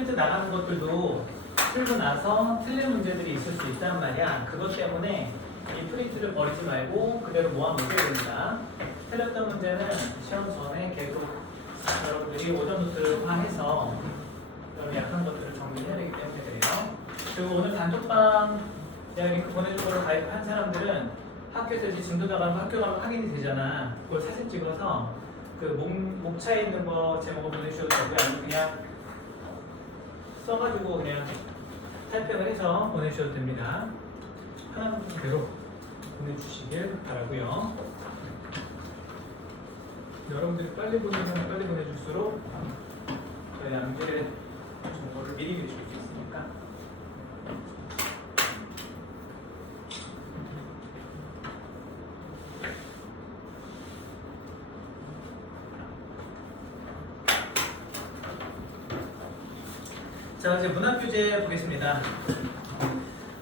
프린트 나가는 것들도 풀고 나서 틀린 문제들이 있을 수 있단 말이야. 그것 때문에 이 프린트를 버리지 말고 그대로 모아놓으셔야 됩니다. 틀렸던 문제는 시험 전에 계속 여러분들이 오전 노트화해서 여러분 약한 것들을 정리해야 되기 때문에 그래요. 그리고 오늘 단톡방 내가 링크 보내준 거로 가입한 사람들은 학교에서 이제 진도 나가면 학교 가면 확인이 되잖아. 그걸 사진 찍어서 그 목차에 있는 거 제목을 보내주셔도 되고요. 아니면 그냥 써가지고 그냥 타이핑을 해서 보내주셔도 됩니다. 하나만 그대로 보내주시길 바라고요. 여러분들이 빨리 보내면 빨리 보내줄수록 저희 암기의 정보를 미리 드릴 수 있으니까. 자, 이제 문학교재 보겠습니다.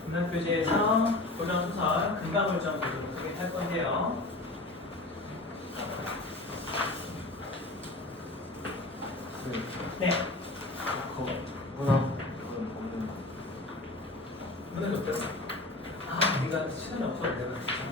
문학교재에서 고전소설 금강울정 소개할 건데요. 네. 문학 없죠? 아, 우리가 시간이 없어서 내가 진짜.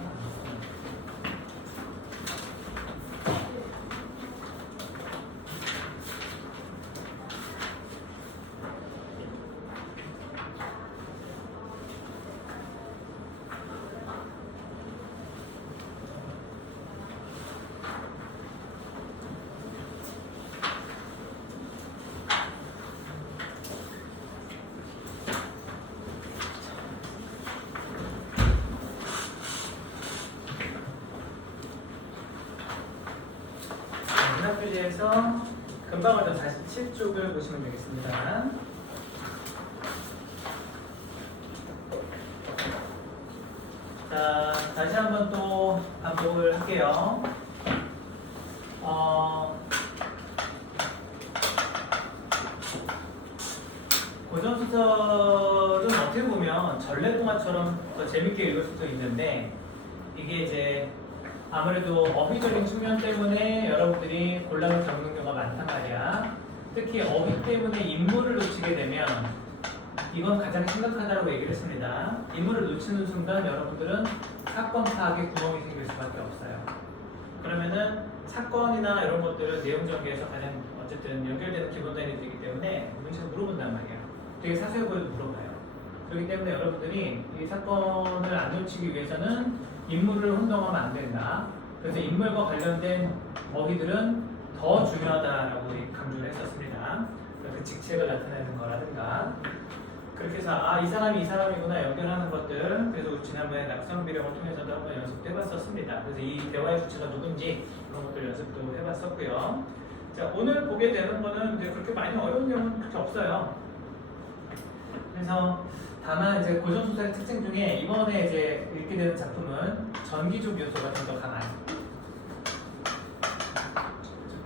문학교재에서 금방울정 47쪽을 보시면 되겠습니다. 자, 다시 한번 또 반복을 할게요. 고전소설은 어떻게 보면 전래동화처럼 더 재밌게 읽을 수도 있는데 이게 이제 아무래도 어휘적인 측면 때문에 여러분들이 곤란을 겪는 경우가 많단 말이야. 특히 어휘 때문에 인물을 놓치게 되면 이건 가장 심각하다고 얘기를 했습니다. 인물을 놓치는 순간 여러분들은 사건 파악에 구멍이 생길 수밖에 없어요. 그러면은 사건이나 이런 것들은 내용 전개에서 가장 어쨌든 연결되는 기본 단위들이기 때문에 문제를 물어본단 말이야. 되게 사소해 보여도 물어봐요. 그렇기 때문에 여러분들이 이 사건을 안 놓치기 위해서는 인물을 혼동하면 안 된다. 그래서 인물과 관련된 어휘들은 더 중요하다라고 강조를 했었습니다. 그 직책을 나타내는 거라든가 그렇게 해서 이 사람이 이 사람이구나 연결하는 것들. 그래서 지난번에 낙성비령을 통해서도 한번 연습도 해봤었습니다. 그래서 이 대화의 주체가 누군지 그런 것들 연습도 해봤었고요. 자, 오늘 보게 되는 거는 그렇게 많이 어려운 내용은 그렇게 없어요. 그래서 다만 이제 고전소설의 특징 중에 이번에 이제 읽게 되는 작품은 전기적 요소가 좀 더 강한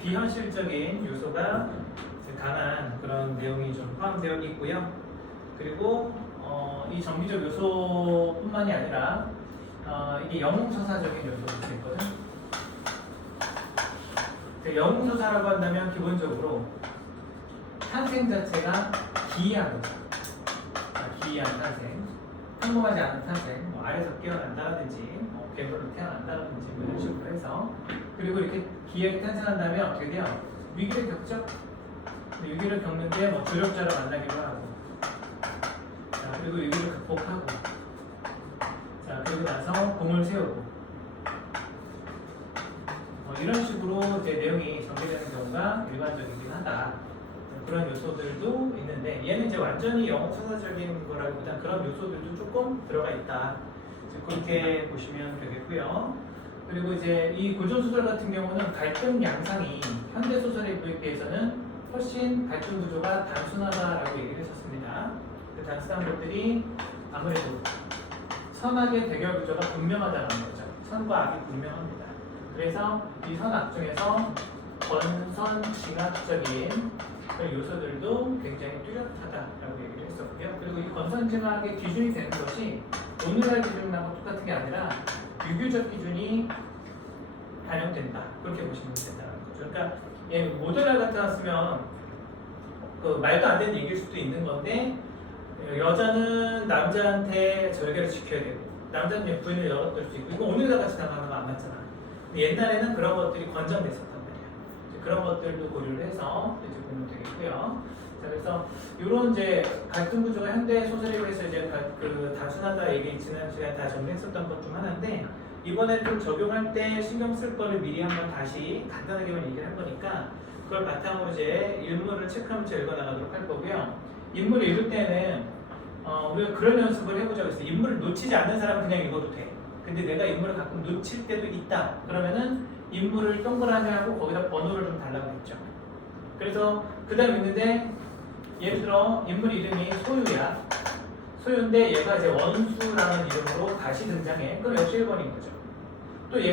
비현실적인 요소가 강한 그런 내용이 좀 포함되어 있고요. 그리고 이 전기적 요소뿐만이 아니라 이게 영웅서사적인 요소도 있거든. 영웅서사라고 한다면 기본적으로 탄생 자체가 기이한 거죠. 기이한 탄생, 평범하지 않은 탄생, 뭐 알에서 깨어난다든지, 괴물로 태어난다든지 뭐 이런 식으로 해서 그리고 이렇게 기이하게 탄생한다면 어떻게 돼요? 위기를 겪죠. 위기를 겪는데 뭐 조력자를 만나기로 하고, 자 그리고 위기를 극복하고, 자 그리고 나서 공을 세우고, 이런 식으로 이제 내용이 전개되는 경우가 일반적이긴 하다. 그런 요소들도 있는데 얘는 이제 완전히 영웅서사적인 거라기보다 그런 요소들도 조금 들어가 있다. 그렇게 보시면 되겠고요. 그리고 이제 이 고전소설 같은 경우는 갈등 양상이 현대소설에 비해서는 훨씬 갈등 구조가 단순하다라고 얘기를 했었습니다. 그 단순한 것들이 아무래도 선악의 대결 구조가 분명하다는 거죠. 선과 악이 분명합니다. 그래서 이 선악 중에서 권선징악적인 그런 요소들도 굉장히 뚜렷하다라고 얘기를 했었고요. 그리고 이 권선징악의 기준이 되는 것이 오늘날 기준하고 똑같은 게 아니라 유교적 기준이 반영된다. 그렇게 보시면 된다는 거죠. 그러니까 모델을 갖다 놨으면 그 말도 안 되는 얘기일 수도 있는 건데 여자는 남자한테 절개를 지켜야 되고 남자는 부인을 열어둘 수 있고 이거 오늘과 같이 나가는 거 안 맞잖아. 옛날에는 그런 것들이 권장됐었단 말이야. 그런 것들도 고려를 해서 이제 보면 되겠고요. 자, 그래서 이런 이제 갈등 구조가 현대 소설에 비해서 이제 그 단순하다 얘기 지난 시간에 다 정리했었던 것 중 하나인데 이번에 좀 적용할 때 신경 쓸 거를 미리 한번 다시 간단하게만 얘기를 할 거니까 그걸 바탕으로 이제 인물을 체크하면서 읽어나가도록 할 거고요. 인물을 읽을 때는 우리가 그런 연습을 해보자고 했어요. 인물을 놓치지 않는 사람은 그냥 읽어도 돼. 근데 내가 인물을 가끔 놓칠 때도 있다. 그러면은 인물을 동그라미 하고 거기다 번호를 좀 달라고 했죠. 그래서 그 다음 있는데 예를 들어 인물 이름이 소유야. 소유인데 얘가 이제 원수라는 이름으로 다시 등장해. 그럼 역시 1번인 거죠.